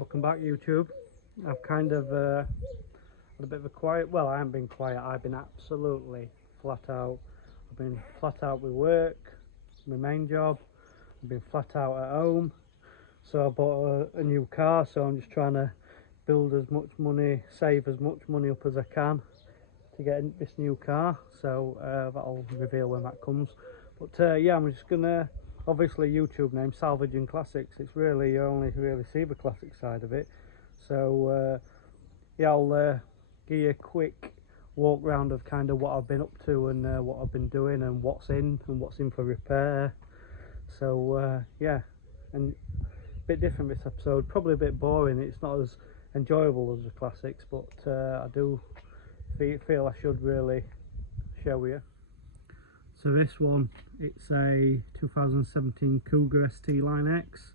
Welcome back, YouTube. I've kind of had a bit of a quiet, well, I haven't been quiet, I've been absolutely flat out. I've been flat out with work, my main job. I've been flat out at home. So I bought a new car, so I'm just trying to build as much money, save as much money up as I can to get this new car. So that'll reveal when that comes. But yeah, I'm just gonna, obviously YouTube name Salvage and Classics. It's really, you only really see the classic side of it. So yeah, I'll give you a quick walk round of kind of what I've been up to and what I've been doing and what's in for repair. So yeah, and a bit different this episode, probably a bit boring. It's not as enjoyable as the classics, but I do feel I should really show you. So this one, it's a 2017 Cougar ST Line X.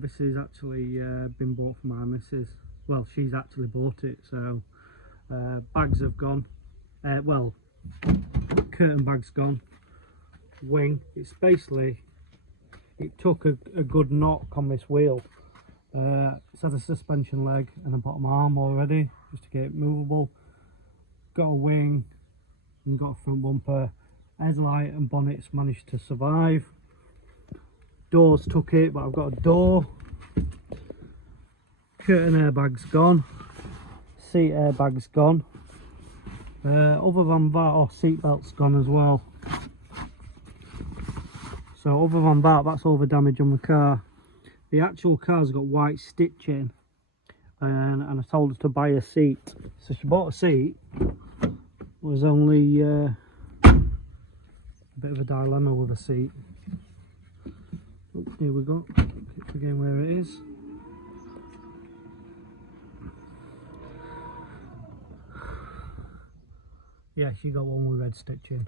This is actually been bought for my missus. Well, she's actually bought it, so bags have gone. Well, curtain bag's gone. Wing, it's basically, it took a good knock on this wheel. It's had a suspension leg and a bottom arm already, just to get it movable. Got a wing and got a front bumper. Headlight and bonnets managed to survive. Doors took it, but I've got a door. Curtain airbag's gone. Seat airbag's gone. Other than that, seat belt's gone as well. So other than that, that's all the damage on the car. The actual car's got white stitching, and I told her to buy a seat. So she bought a seat. It was only a bit of a dilemma with a seat. Oh, here we go. Click again where it is. Yeah, she got one with red stitching.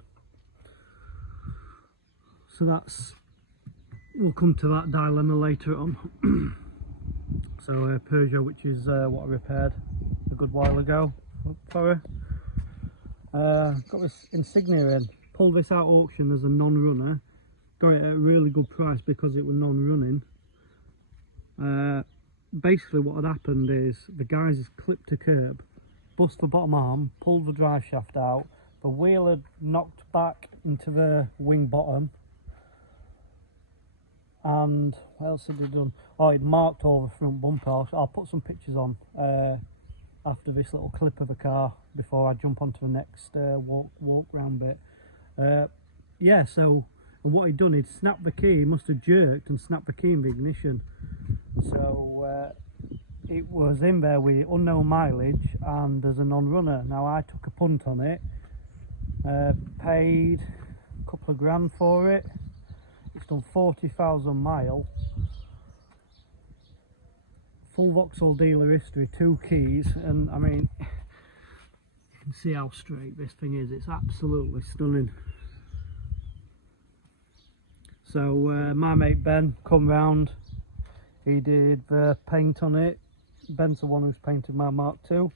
So that's, we'll come to that dilemma later on. So Peugeot, which is what I repaired a good while ago for her. Got this insignia in. Pulled this out auction as a non-runner. Got it at a really good price because it was non-running. Basically what had happened is the guys has clipped a curb, bust the bottom arm, pulled the drive shaft out, the wheel had knocked back into the wing bottom, and what else had he done? Oh, he'd marked all the front bumper. I'll put some pictures on after this little clip of the car before I jump onto the next walk round bit. Yeah, so what he'd done, he'd snapped the key. He must have jerked and snapped the key in the ignition. So it was in there with unknown mileage and as a non-runner. Now I took a punt on it, paid a couple of grand for it. It's done 40,000 miles. Full Vauxhall dealer history, 2 keys, and I mean, you can see how straight this thing is. It's absolutely stunning. So my mate Ben come round. He did the paint on it. Ben's the one who's painted my Mark II.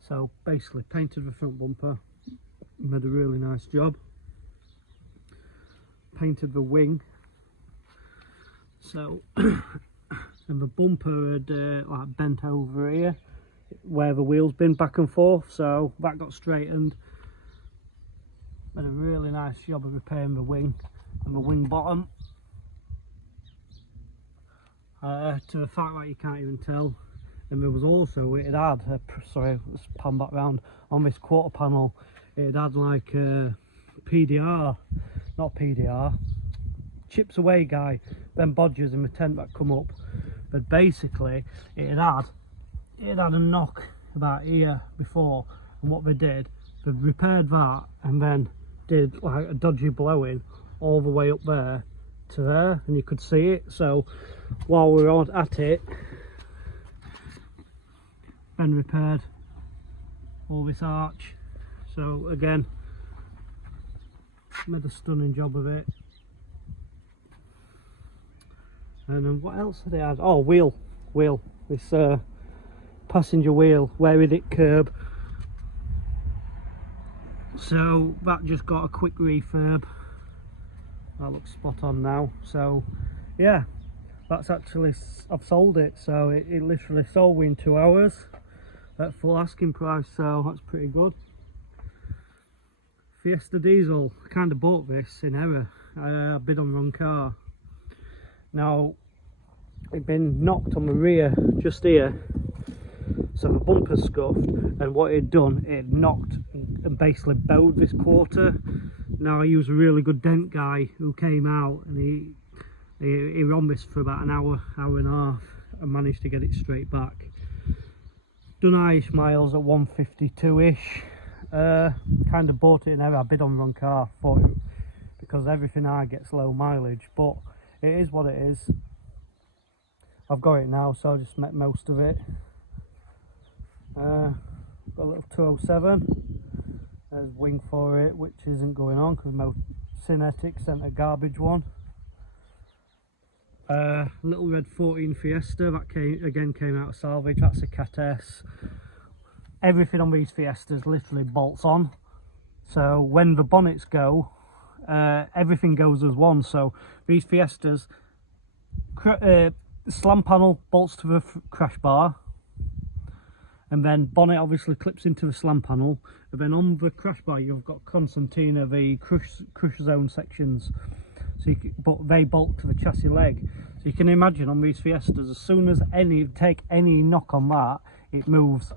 So basically painted the front bumper, made a really nice job. Painted the wing. So and the bumper had like bent over here where the wheel's been back and forth, so that got straightened. Made a really nice job of repairing the wing and the wing bottom. To the fact that you can't even tell. And there was also, it had, sorry, let's pan back round, on this quarter panel, it had like PDR, not PDR, chips away guy, them bodgers in the tent that come up. But basically, it had a knock about here before, and what they did, they repaired that and then did like a dodgy blowing all the way up there to there, and you could see it. So while we were at it, Ben repaired all this arch. So again, made a stunning job of it. And then what else did it add? Oh, wheel, this passenger wheel where it hit curb. So that just got a quick refurb. That looks spot on now. So yeah, that's actually, I've sold it, so it literally sold within 2 hours at full asking price, so that's pretty good. Fiesta diesel, I kind of bought this in error. I bid on the wrong car. Now it'd been knocked on the rear just here, so the bumper's scuffed, and what it'd done, it knocked and basically bowed this quarter. Now I used a really good dent guy who came out, and he ran this for about an hour and a half and managed to get it straight back. Done Irish miles at 152-ish. Kind of bought it in error. I bid on the wrong car because everything I get's low mileage, but it is what it is. I've got it now, so I just met most of it. Got a little 207. There's wing for it, which isn't going on because my Cinetic sent a garbage one. Little red 14 Fiesta that came out of Salvage. That's a Cat S. Everything on these Fiestas literally bolts on, so when the bonnets go, everything goes as one. So these Fiestas, slam panel bolts to the crash bar, and then bonnet obviously clips into the slam panel, and then on the crash bar you've got concertina, the crush zone sections, so but they bolt to the chassis leg. So you can imagine on these Fiestas, as soon as take any knock on that, it moves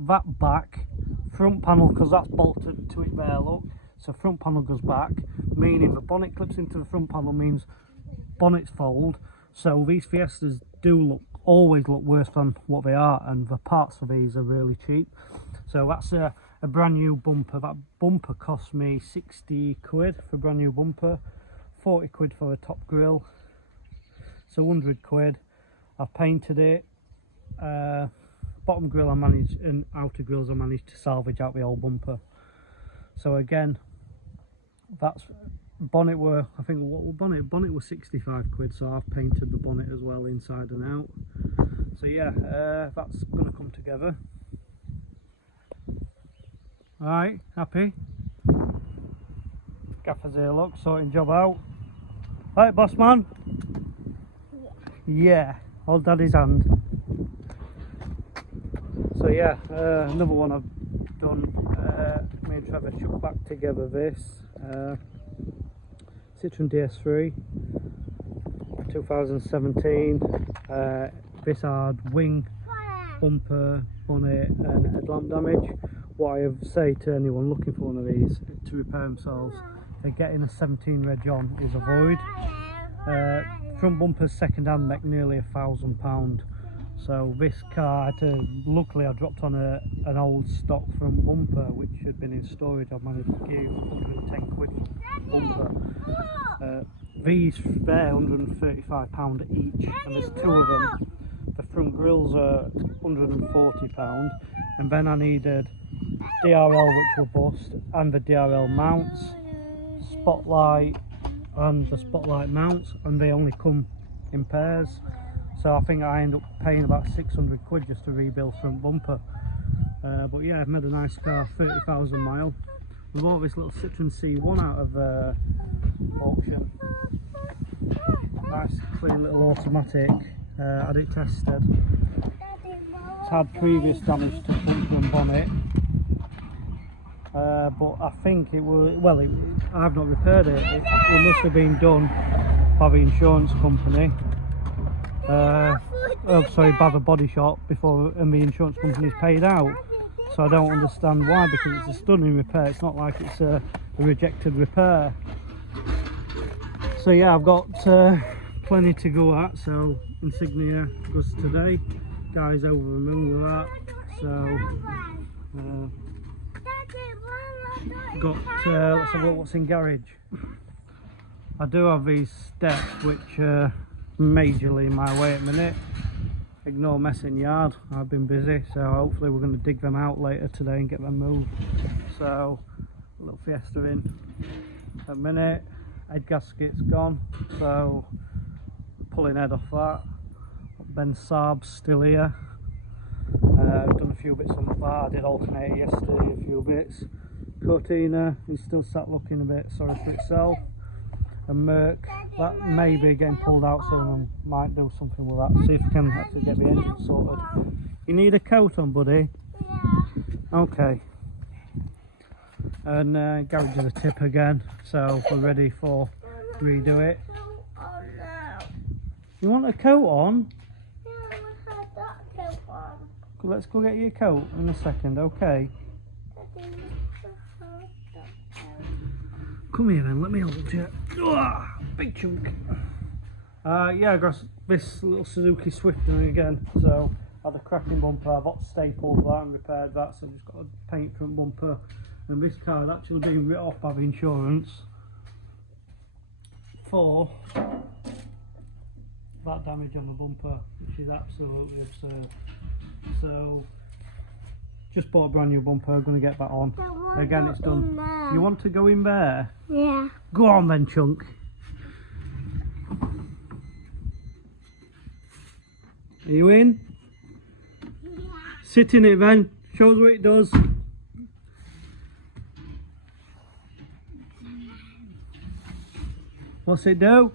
that back, front panel, because that's bolted to it there, look, so front panel goes back, meaning the bonnet clips into the front panel, means bonnets fold. So these Fiestas always look worse than what they are, and the parts for these are really cheap. So that's a brand new bumper. That bumper cost me 60 quid for a brand new bumper, 40 quid for a top grille, so 100 quid. I've painted it. Bottom grille I managed, and outer grills I managed to salvage out the old bumper. So again, that's bonnet were, I think, what bonnet was 65 quid, so I've painted the bonnet as well inside and out. So yeah, that's gonna come together. Alright, happy? Gaffer's here, look, sorting job out. Right, boss man? Yeah, hold daddy's hand. So yeah, another one I've done. Me and Trevor shook back together this Citroen DS3 2017. This had wing, bumper, bonnet and headlamp damage. What I have say to anyone looking for one of these to repair themselves, they're getting a 17 reg on is avoid. Front bumper's second hand make nearly £1,000. So this car, luckily I dropped on an old stock front bumper which had been in storage. I managed to give 110 quid for bumper. These there £135 each, and there's two of them. The front grills are £140, and then I needed DRL which were bust, and the DRL mounts, spotlight and the spotlight mounts, and they only come in pairs. So I think I end up paying about 600 quid just to rebuild front bumper. But yeah, I've made a nice car, 30,000 mile. We bought this little Citroen C1 out of auction. Nice clean little automatic. Had it tested. It's had previous damage to bumper and bonnet. But I think it was, well, I've not repaired it. It must have been done by the insurance company. By the body shop before, and the insurance company's paid out. So I don't understand why, because it's a stunning repair. It's not like it's a rejected repair. So yeah, I've got plenty to go at. So insignia goes today. Guys over the moon with that. So got let's have a look what's in garage. I do have these steps which majorly in my way at the minute. Ignore messing yard, I've been busy, so hopefully we're going to dig them out later today and get them moved. So a little Fiesta in a minute. Head gasket's gone, so pulling head off that. Ben Saab's still here. I've done a few bits on the bar. I did alternator yesterday, a few bits. Cortina is still sat looking a bit sorry for itself. and Merc. That may be getting pulled out soon, and might do something with that. See if we can actually get the engine sorted. You need a coat on, buddy? Yeah. Okay. And garage is a tip again, so we're ready for redo it. You want a coat on? Yeah, I want that coat on. Let's go get your coat in a second, okay? Come here then, let me hold you. Big chunk. Yeah, I got this little Suzuki Swift in again, so I had a cracking bumper. I've got stapled that and repaired that, so I've just got a paint front bumper. And this car had actually been written off by the insurance for that damage on the bumper, which is absolutely absurd. So just bought a brand new bumper. I'm going to get that on again. It's done. You want to go in there? Yeah, go on then, chunk. Are you in? Yeah. Sit in it then, show us what it does. What's it do?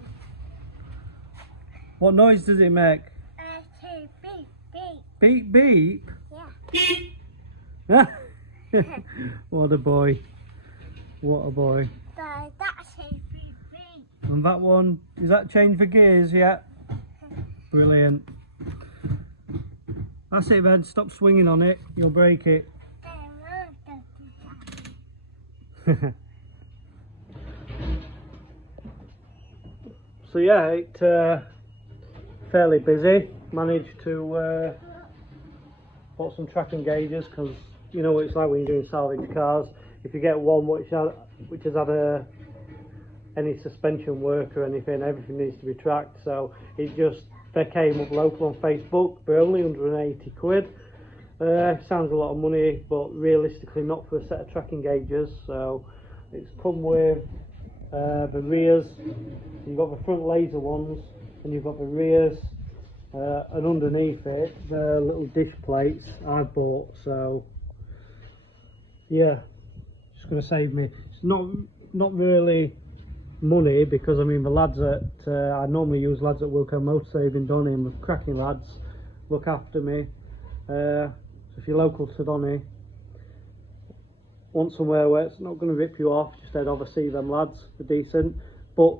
What noise does it make? Beep, beep. Beep, beep? Yeah. What a boy. What a boy. That's a beep, beep. And that one, is that change for gears yet? Brilliant. That's it then, stop swinging on it, you'll break it. So yeah, it fairly busy. Managed to put some tracking gauges, because you know what it's like when you're doing salvage cars. If you get one which has had any suspension work or anything, everything needs to be tracked. So they came up local on Facebook, but only 180 quid. Sounds a lot of money, but realistically not for a set of tracking gauges. So it's come with the rears. You've got the front laser ones, and you've got the rears, and underneath it the little dish plates I bought. So yeah, it's going to save me. It's not really money, because I mean the lads at I normally use lads at Wilco Motor Saving Donny, and the cracking lads look after me. So if you're local to Donny, want somewhere where it's not going to rip you off, just head over, see them lads, they're decent. But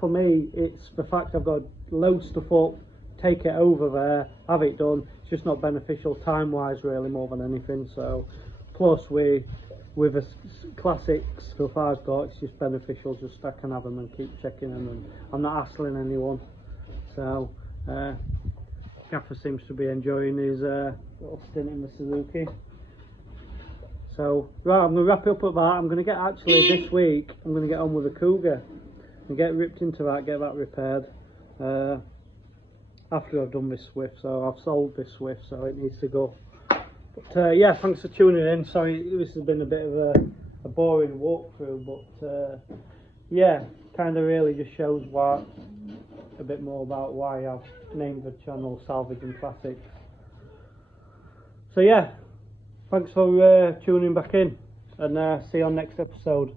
for me, it's the fact I've got to load stuff up, take it over there, have it done. It's just not beneficial time wise really, more than anything. So plus with the classic stuff I've got, it's just beneficial, just I can have them and keep checking them, and I'm not hassling anyone. So Gaffer seems to be enjoying his little stint in the Suzuki. So right, I'm going to wrap it up at that. I'm going to get, actually this week, I'm going to get on with a Cougar and get ripped into that, get that repaired after I've done this Swift. So I've sold this Swift, so it needs to go. But yeah, thanks for tuning in. Sorry this has been a bit of a boring walkthrough, but yeah, kind of really just shows a bit more about why I've named the channel Salvage and Classics. So yeah, thanks for tuning back in, and see you on next episode.